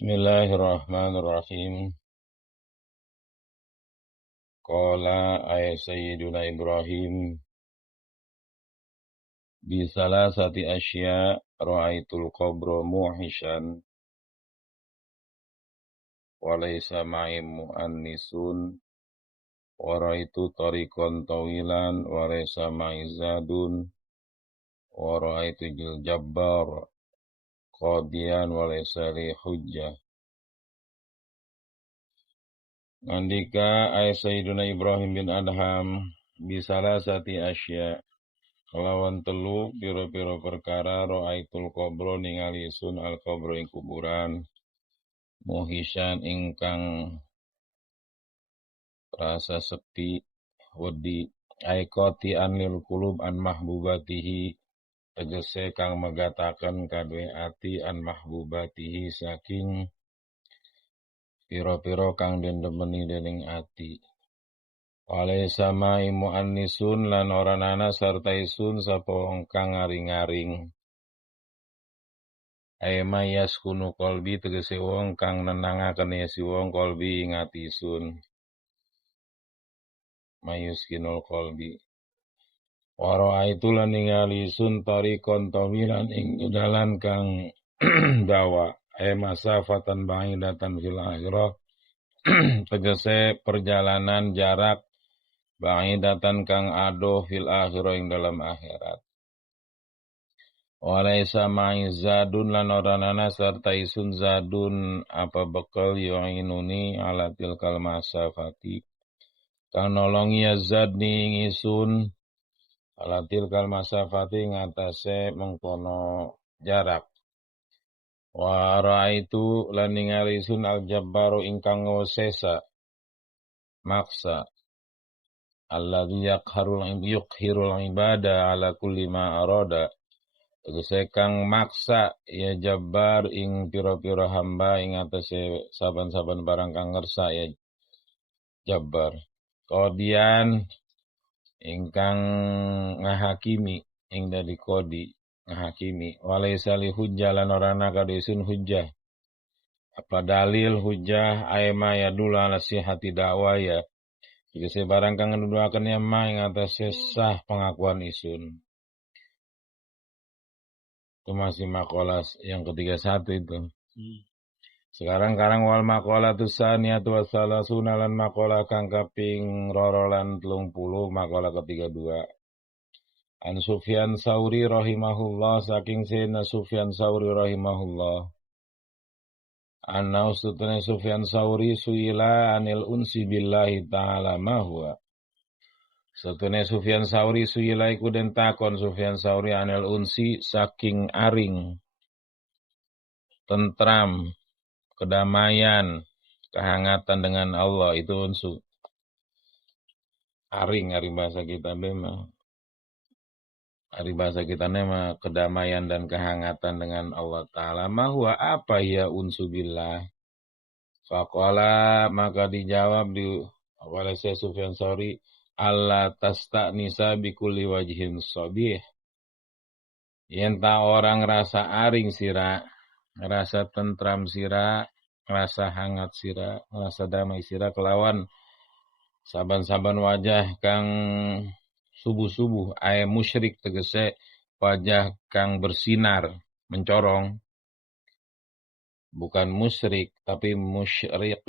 Bismillahirrahmanirrahim. Qala ay Sayyiduna Ibrahim bisalasati asya ra'aitul qabra muhishan wa laysa ma'i mu'annisun wa ra'aitu tariqan tawilan wa laysa ma'i zadun wa ra'aitu jil jabbar qadiyan wa laysa li hujjah. Ngandika ay Sayyiduna Ibrahim bin Adham bisalasati asya kelawan telu piro-piro perkara ro'aitul qabro ningali sun al qabro ing kuburan muhisyan ingkang rasa sepi wedi aikoti anil kulub an mahbubatihi tegese kang megataken kadue ati an mahbubatihi saking piro-piro kang den demeni dening ati. Walai sama imu annisun lan oranana sarta isun sapa wong kang ngaring-ngaring. Aema yaskunu kolbi tegese wong kang nenangaken si wong kolbi ing ati isun. Mayuskinul kolbi. Waro aitu lan ningali isun tarikon tawilan ing dalan kang dawa. Aema safatan ba'idatan fil akhirah. Tegese perjalanan jarak ba'idatan kang adoh fil akhirah ing dalam akhirat. Walaysa ma'i zadun lan oranana sarta isun zadun apa bekal yu'inuni ala tilkal masafati kang nolongi ya zad ning isun ala tilkal masafati ngatasé mengkono jarak. Wa ra'aitu lan ningali isun al jabbaru ingkang ngosesa maksa alladzi yukhirul ibada ala kulli ma arada. Tegese kang maksa ya Jabbar ing pira-pira hamba ing atase saban-saban barang kang ngersa ya Jabbar. Kodian ingkang ngahakimi ing dadi kodi ngahakimi walaisa li hujjah lan orana kadesun hujjah. Apa dalil hujjah aema ya dulu ala sihati dakwah ya. Tegese barang kang nuduhaken ya ma ing atase sah pengakuan isun. Itu masih makalah yang ke-31 itu. Sekarang wal makalah tu saniyatu wassalasuna lan makalah kang kaping rorolan 30 makalah ke-32. An Sufyan Sauri rahimahullah saking Sayyidina Sufyan Sauri rahimahullah. Anna ustutune Sufyan Sauri suila anil unsi billahi ta'ala mahwa. Satune Sufyan Sauri suila iku den takon Sufyan Sauri anil unsi saking aring tentram kedamaian kehangatan dengan Allah itu unsu. Aring bahasa kita memang. Ari bahasa kita nama kedamaian dan kehangatan dengan Allah Ta'ala. Mahwa apa ya unsu billah? Faqala maka dijawab oleh Syekh Sufyan Sauri, Allah tasta'nisa bikulli wajhin sabih. Yenta orang rasa aring sira, rasa tentram sira, rasa hangat sira, rasa damai sira kelawan saban-saban wajah kang subuh-subuh ay musyrik tegese wajah kang bersinar mencorong, bukan musyrik tapi musyrik.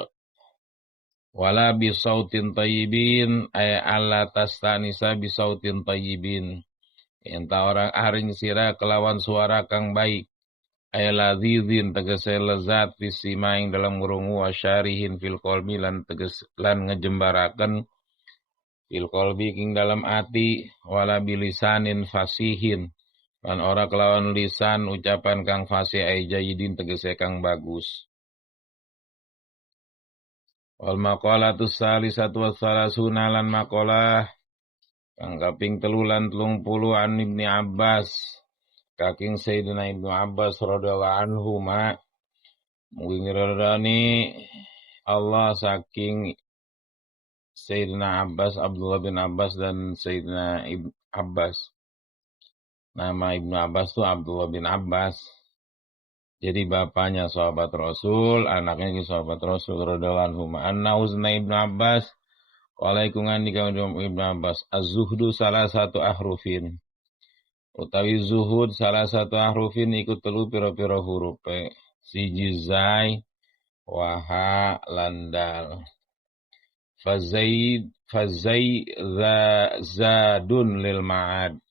Wala bisautin tayyibin ay alla tastanisa bisautin tayyibin. Enta orang aring sira kelawan suara kang baik. Ay ladzizin tegese lezat fisimaing dalam ngurungu wasyarihin fil qalbi lan tegese lan ngejembaraken fil qalbi king dalam ati wala bilisanin fasihin lan ora kelawan lisan ucapan kang fasih ay jayyidin tegese kang bagus. Wal maqalatu salisatu wassalasuna lan maqalah kang kaping 330 an Ibnu Abbas kaking Sayyidina Ibnu Abbas radhiyallahu anhu ma mugi ngradani Allah saking Sayyidina Abbas, Abdullah bin Abbas dan Sayyidina Ibnu Abbas. Nama Ibnu Abbas itu Abdullah bin Abbas. Jadi bapaknya sahabat Rasul, anaknya ke sahabat Rasul radhiyallahu anhu. Anna uzna Ibnu Abbas, qala ikungan di Ibnu Abbas, az-zuhdu salah satu ahrufin. Utawi zuhud salah satu ahrufin ikut telu pira-pira hurufe. Siji zai, waha, landal. Fazai zadun lil ma'ad.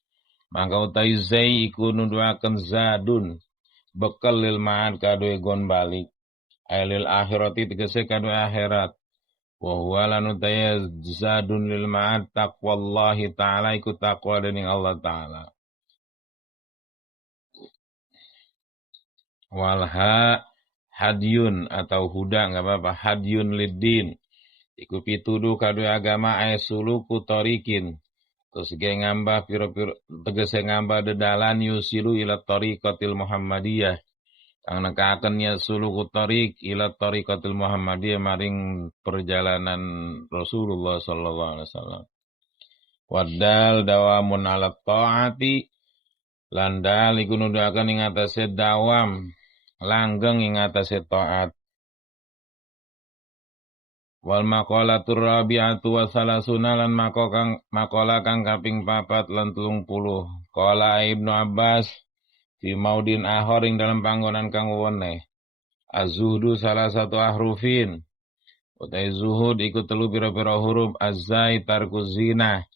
Maka utawi zai iku nuduhaken zadun bekal lil ma'ad kadue gon balik. Ailil akhirati tegese kadue akhirat. Wa huwa lan utawi zadun lil ma'ad taqwallahi ta'ala iku taqwa dening Allah taala. Walha hadyun atau huda nggak apa-apa, hadyun liddin iku pituduh kadue agama ae suluku tarikin terus ge ngambah pira-pira tegese ngambah dedalan yusilu ila tariqatil muhammadiyah kang nekaken ya suluku tariq ila tariqatil muhammadiyah maring perjalanan Rasulullah sallallahu alaihi wasallam. Wadal dawamun ala taati landal iku nuduhaken ing atase dawam langgeng ing atase taat. Wal maqalatur rabi'atu wa salasuna lan maqala kang kaping 4 lan 30. Qala Ibnu Abbas fi maudin akhar ing dalam panggonan kang wene. Az-zuhdu salah satu ahrufin. Utai zuhud ikut telu pira-pira huruf az-zai tarku zina.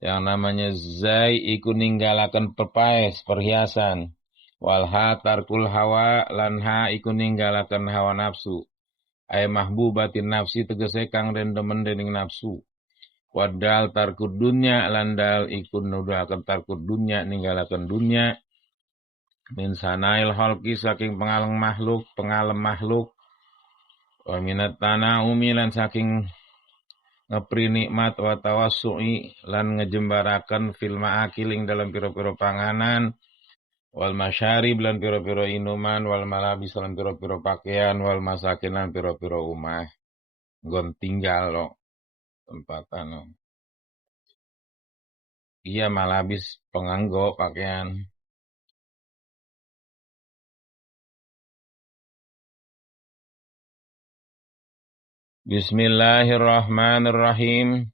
Yang namanya zai ikut ninggalaken pepaes perhiasan. Walha tarkul hawa lan ha ikut ninggalaken hawa nafsu. Ay mahbubatin nafsi tegese kang den demen dening nafsu. Wadal tarkud dunya landal ikun nuduhaken tarkud dunya ninggalaken dunya min sanail halqi saking pengalem makhluk wa minat tanaumi lan saking ngepri nikmat wa tawassu'i lan ngejembaraken fil ma'akil ing dalam pira-pira panganan wal masyarib lan pira-pira inuman wal malabis lan pira-pira pakaian wal masakin lan pira-pira umah nggon tinggal lo tempatan. Iya malabis penganggo pakaian. Bismillahirrahmanirrahim.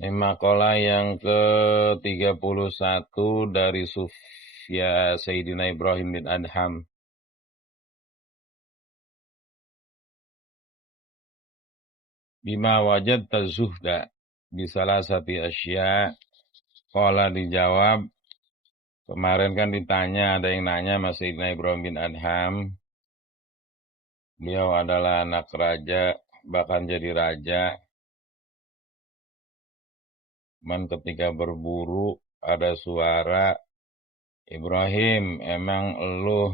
Ini makalah yang ke-31 dari Sufya Sayyidina Ibrahim bin Adham. Bima wajadta zuhda di salah satu asya. Qala dijawab. Kemarin kan ditanya, ada yang nanya Mas Sayyidina Ibrahim bin Adham. Beliau adalah anak raja, bahkan jadi raja. Man ketika berburu ada suara, Ibrahim, emang lu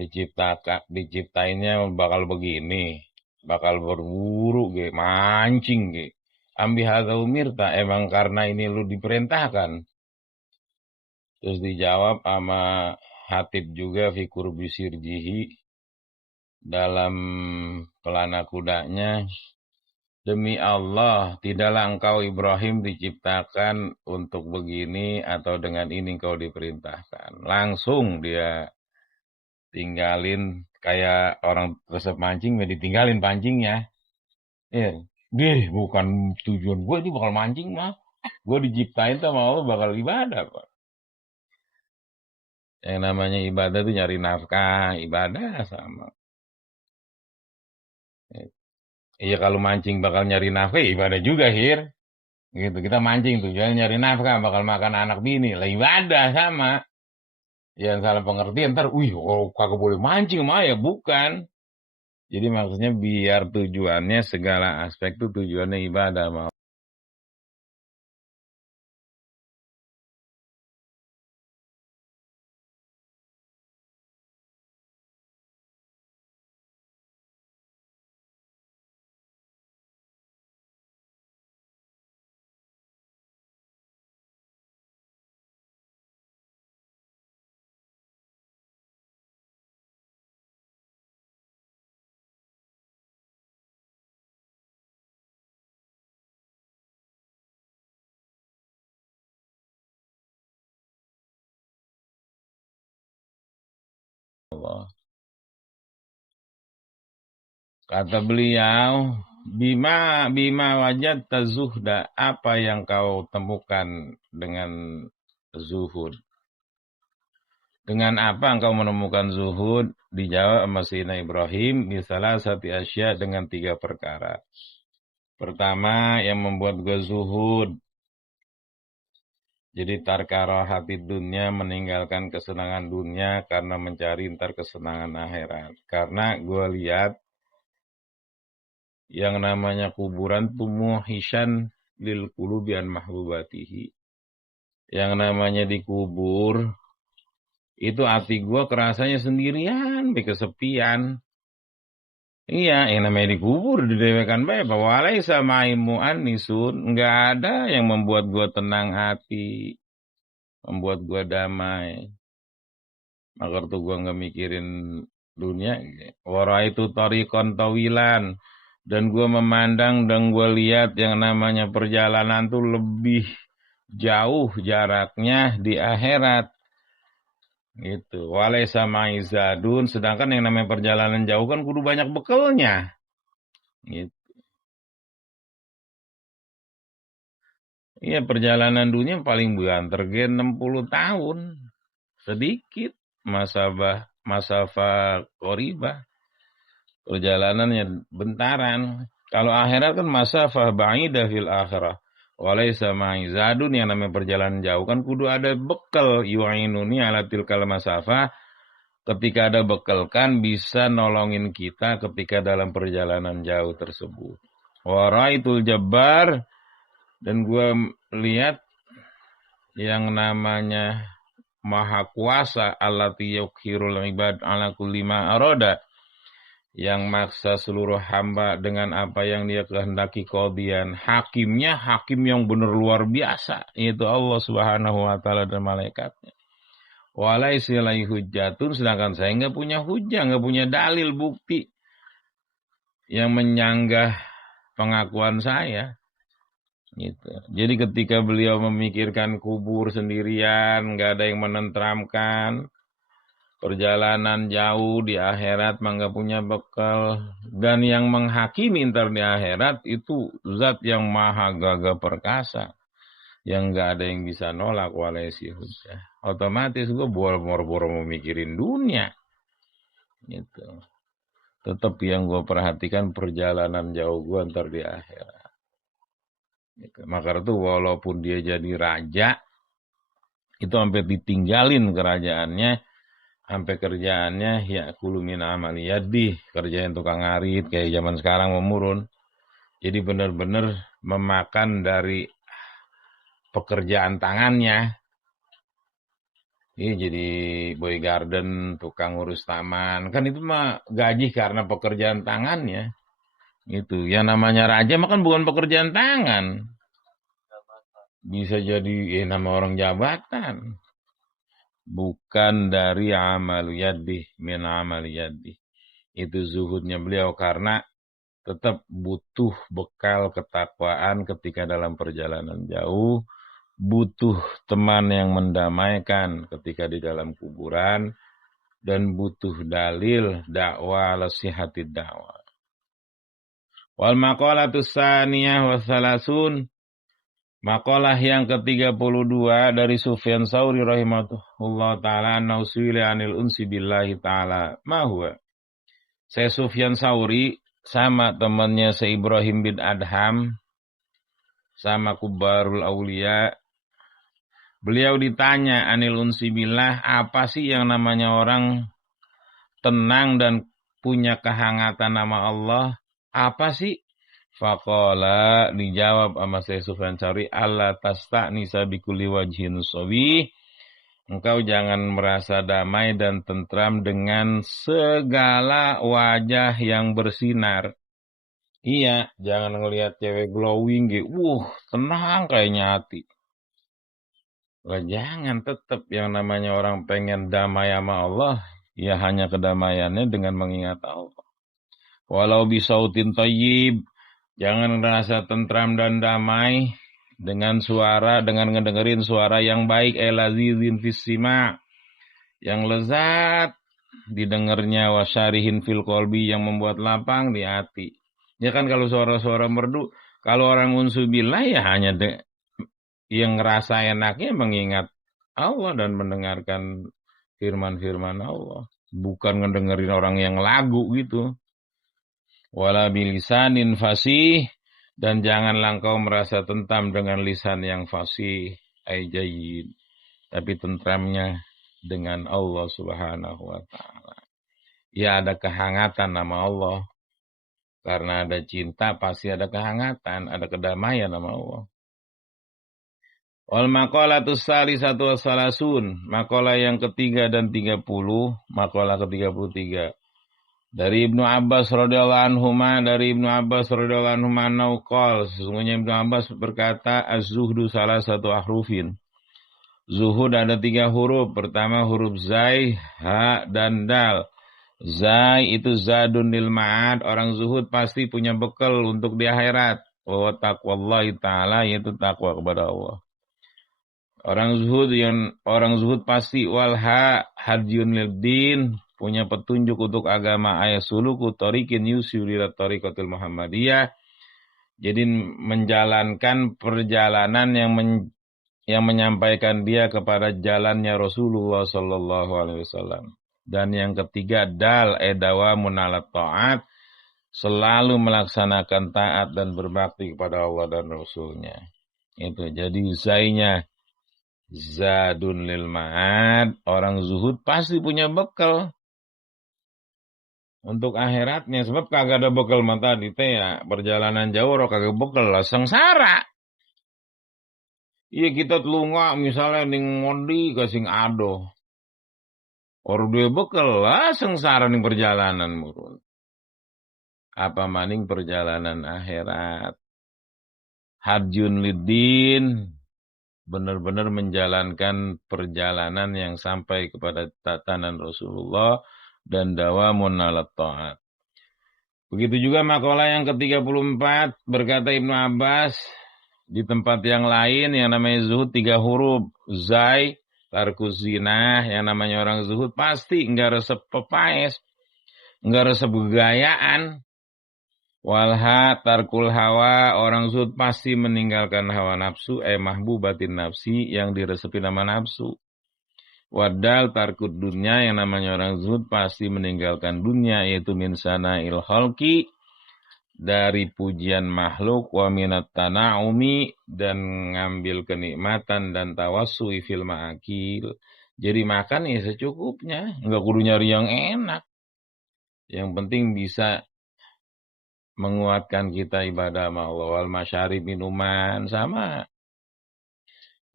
diciptainnya bakal begini, bakal berburu ge, mancing ge. Ambi hadza umirta, emang karena ini lu diperintahkan. Terus dijawab sama Hatib juga fi kurbi sirjihi dalam pelana kudanya. Demi Allah, tidaklah engkau Ibrahim diciptakan untuk begini atau dengan ini engkau diperintahkan. Langsung dia tinggalin kayak orang resep mancing, ditinggalin pancingnya. Ya, deh bukan tujuan gue ini bakal mancing mah. Gue diciptain sama Allah bakal ibadah, Pak. Yang namanya ibadah itu nyari nafkah, ibadah sama. Iya kalau mancing bakal nyari nafkah, ibadah juga, Hir. Gitu, kita mancing tujuannya nyari nafkah, bakal makan anak bini, lah ibadah sama. Yang salah pengertian ntar, wih, oh, kagak boleh mancing mah ya, bukan. Jadi maksudnya biar tujuannya segala aspek itu tujuannya ibadah. Kata beliau, bima wajadta zuhda, apa yang kau temukan dengan zuhud? Dengan apa engkau menemukan zuhud? Dijawab sama Sayyidina Ibrahim, misalnya satu asya, dengan 3 perkara. Pertama, yang membuat gue zuhud. Jadi tarkaro hati dunia, meninggalkan kesenangan dunia karena mencari ntar kesenangan akhirat. Karena gue lihat yang namanya kuburan tumuhisan lil qulubi an mahbubatihi. Yang namanya dikubur, itu hati gue kerasanya sendirian, kesepian. Iya, yang namanya dikubur, didewekan baik. Walai sama imu anisun, nggak ada yang membuat gue tenang hati, membuat gue damai. Maka tuh gue nggak mikirin dunia. Wara itu tarikon tawilan, dan gue memandang dan gue lihat yang namanya perjalanan tuh lebih jauh jaraknya di akhirat. Gitu. Walai sama izadun, sedangkan yang namanya perjalanan jauh kan kudu banyak bekalnya. Gitu. Iya, perjalanan dunia paling banter gen 60 tahun. Sedikit masafah qoribah. Perjalanannya bentaran. Kalau akhirat kan masafah ba'idah fil akhirah. Walaysa ma'izadun, yang namanya perjalanan jauh kan kudu ada bekal yu'inuni ala tilkal masafah. Ketika ada bekal kan bisa nolongin kita ketika dalam perjalanan jauh tersebut. Waraitul jabbar, dan gue lihat yang namanya maha kuasa allati yukhirul ibad ala kulli ma arada, yang maksa seluruh hamba dengan apa yang dia kehendaki. Qadian, hakimnya hakim yang benar luar biasa, yaitu Allah Subhanahu wa taala dan malaikatnya. Walaisa lai hujjatun, sedangkan saya nggak punya hujah, nggak punya dalil bukti yang menyanggah pengakuan saya. Gitu. Jadi ketika beliau memikirkan kubur sendirian, nggak ada yang menenteramkan, perjalanan jauh di akhirat mah nggak punya bekal, dan yang menghakimi ntar di akhirat itu zat yang maha gagah perkasa, yang nggak ada yang bisa nolak walaisi hujjah. Otomatis gue boro-boro memikirin dunia. Gitu. Tetap yang gue perhatikan perjalanan jauh gue ntar di akhirat. Gitu. Maka itu walaupun dia jadi raja, itu sampai ditinggalin kerajaannya, sampai kerjaannya ya kulumin amali yadi, kerjaan tukang ngarit kayak zaman sekarang memurun. Jadi benar-benar memakan dari pekerjaan tangannya. Iya, jadi boy garden, tukang urus taman, kan itu mah gaji karena pekerjaan tangannya. Itu yang namanya raja mah kan bukan pekerjaan tangan. Bisa jadi nama orang jabatan. Bukan dari amal yadih, min amal yadih. Itu zuhudnya beliau, karena tetap butuh bekal ketakwaan ketika dalam perjalanan jauh, butuh teman yang mendamaikan ketika di dalam kuburan, dan butuh dalil dakwah lasihatid dakwah. Wal maqalatus saniyah wa salasun, makalah yang ke-32 dari Sufyan Tsauri rahimahullah ta'ala, nauswili anil unsi billahi ta'ala. Ma huwa? Saya Sufyan Tsauri sama temannya saya Ibrahim bin Adham, sama Kubarul Aulia. Beliau ditanya anil unsi billah, apa sih yang namanya orang tenang dan punya kehangatan nama Allah? Apa sih? Faqala, dijawab sama saya Sufyan Tsauri, alla tasta'nisa bikulli wajhin sawi. Engkau jangan merasa damai dan tentram dengan segala wajah yang bersinar. Iya, jangan ngelihat cewek glowing gitu. Tenang kayaknya hati. Lah jangan, tetap yang namanya orang pengen damai sama Allah, ya hanya kedamaiannya dengan mengingat Allah. Walau bisautin thayyib, jangan merasa tentram dan damai dengan suara, dengan ngedengerin suara yang baik, elazizin fissima, yang lezat didengarnya wasyarihin fil qalbi yang membuat lapang di hati. Ya kan kalau suara-suara merdu, kalau orang unsubillah ya hanya yang ngerasa enaknya mengingat Allah dan mendengarkan firman-firman Allah. Bukan ngedengerin orang yang lagu gitu. Wala bilisanin fasih, dan janganlah engkau merasa tentam dengan lisan yang fasih, ay jayyid, tapi tentramnya dengan Allah Subhanahu wa taala. Ya ada kehangatan nama Allah. Karena ada cinta pasti ada kehangatan, ada kedamaian nama Allah. Wal maqalatus salisatu wassalasun, maqalah yang ketiga dan 30, maqalah ke-33. Dari Ibnu Abbas radhiyallahu anhuma, dari Ibnu Abbas radhiyallahu anhuma naqal, sesungguhnya Ibnu Abbas berkata, az-zuhdu salah satu ahrufin. Zuhud ada 3 huruf, pertama huruf zai, ha dan dal. Zai itu zadun lil ma'ad, orang zuhud pasti punya bekal untuk di akhirat. Wa taqwallahi ta'ala, yaitu takwa kepada Allah. Orang zuhud pasti walha hadjun lil din, punya petunjuk untuk agama, ayat suluku tariqin yusiru ila tariqatil Muhammadiyah. Jadi menjalankan perjalanan yang menyampaikan dia kepada jalannya Rasulullah sallallahu alaihi wasallam. Dan yang ketiga dal dawamun ala ta'at, selalu melaksanakan taat dan berbakti kepada Allah dan Rasulnya. Itu jadi zainya zadun lil ma'ad, orang zuhud pasti punya bekal untuk akhiratnya, sebab kagak ada bekal mata di teh ya perjalanan jauh ro kagak bekal lah sengsara. Iya kita telunga misalnya ning ngondi ka sing ado. Or duwe bekal lah sengsara ning perjalanan murun. Apa maning perjalanan akhirat. Hadjun lidin, benar-benar menjalankan perjalanan yang sampai kepada tatanan Rasulullah dan dawamun ala ta'at. Begitu juga makalah yang ke-34 berkata Ibnu Abbas di tempat yang lain yang namanya zuhud 3 huruf. Zai, tarkus zinah, yang namanya orang zuhud pasti enggak resep pepaes, enggak resep begayaan. Walha tarkul hawa, orang zuhud pasti meninggalkan hawa nafsu, mahbubatin nafsi, yang diresepi nama nafsu. Wadal tarkud dunya, yang namanya orang zuhud pasti meninggalkan dunia, yaitu min sana'il khalqi, dari pujian makhluk, wa minat tana'umi, dan ngambil kenikmatan dan tawassu'i fil ma'akil. Jadi makan ya secukupnya, enggak kudu nyari yang enak. Yang penting bisa menguatkan kita ibadah sama Allah. Wal masyarib, minuman sama.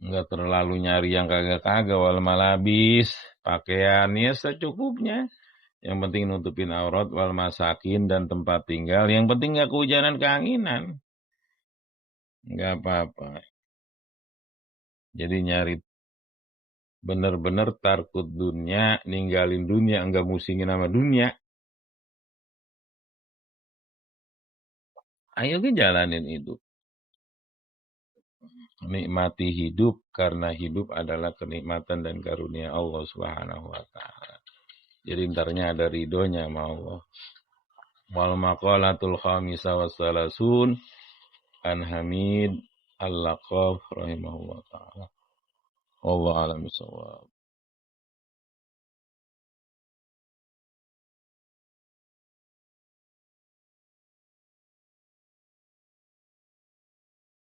Enggak terlalu nyari yang kagak-kagak. Wal malabis, pakaiannya secukupnya. Yang penting nutupin aurat, wal masakin, dan tempat tinggal. Yang penting enggak kehujanan keanginan. Enggak apa-apa. Jadi nyari bener-bener tarkut dunia, ninggalin dunia, enggak musingin sama dunia. Ayo ke jalanin hidup. Nikmati hidup, karena hidup adalah kenikmatan dan karunia Allah Subhanahu wa taala. Jadi ntarnya ada ridhonya sama Allah. Wal maqalatul khamisah wassalasun an Hamid al-Laqaf rahimahullah ta'ala. Allah alam bisawab.